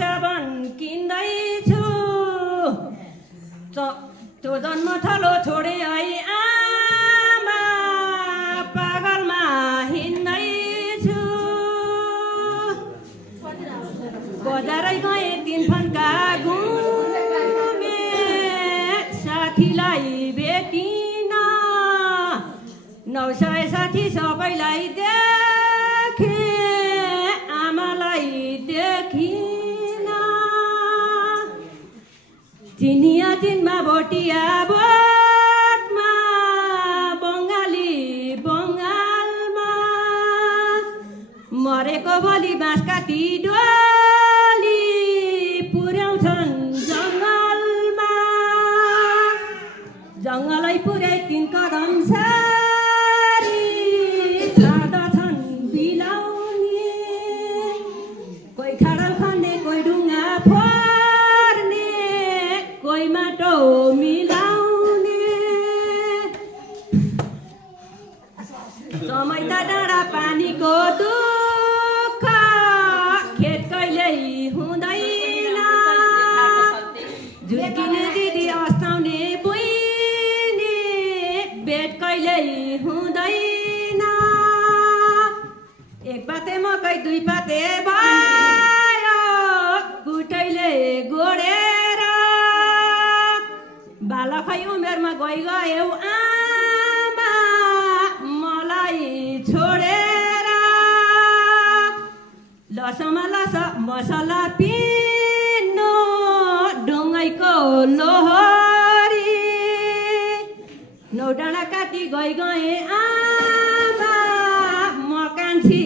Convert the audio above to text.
साबन किन्दैछु त्यो जन्म थलो छोडे है आमा पागलमा हिँड्दैछु बजारै गएँ 3 फन्का घुमे साथीलाई भेटिन 960 सबैलाई देखे आमालाई देखिन चिनिया चिनमा भोटिया भोटमा बङ्गाली बङ्गालमा मरेको भोलि बाँस काटी डोली पुर्याउँछन् जङ्गलमा जङ्गलै पुर्याइ 3 कदम सारी छाड्दछन् बिलाउने कोही खाडल खन्ने कोही ढुङ्गा फोर्ने कोही माटो मिलाउने समय त डाँडा पानीको दुःख खेत कहिल्यै हुँदैन झुल्किने दिदी अस्ताउने बुइने बेट कहिल्यै हुँदैन 1 पाते मकै 2 पाते भयो कुटैले गोडेर बालकै उमेरमा गयौ आमा मलाई छोडेर लसमा लस मसला पिन्नु ढुङ्गैको लोहरी 9 डाँडा काटी गएँ आमा म कान्छी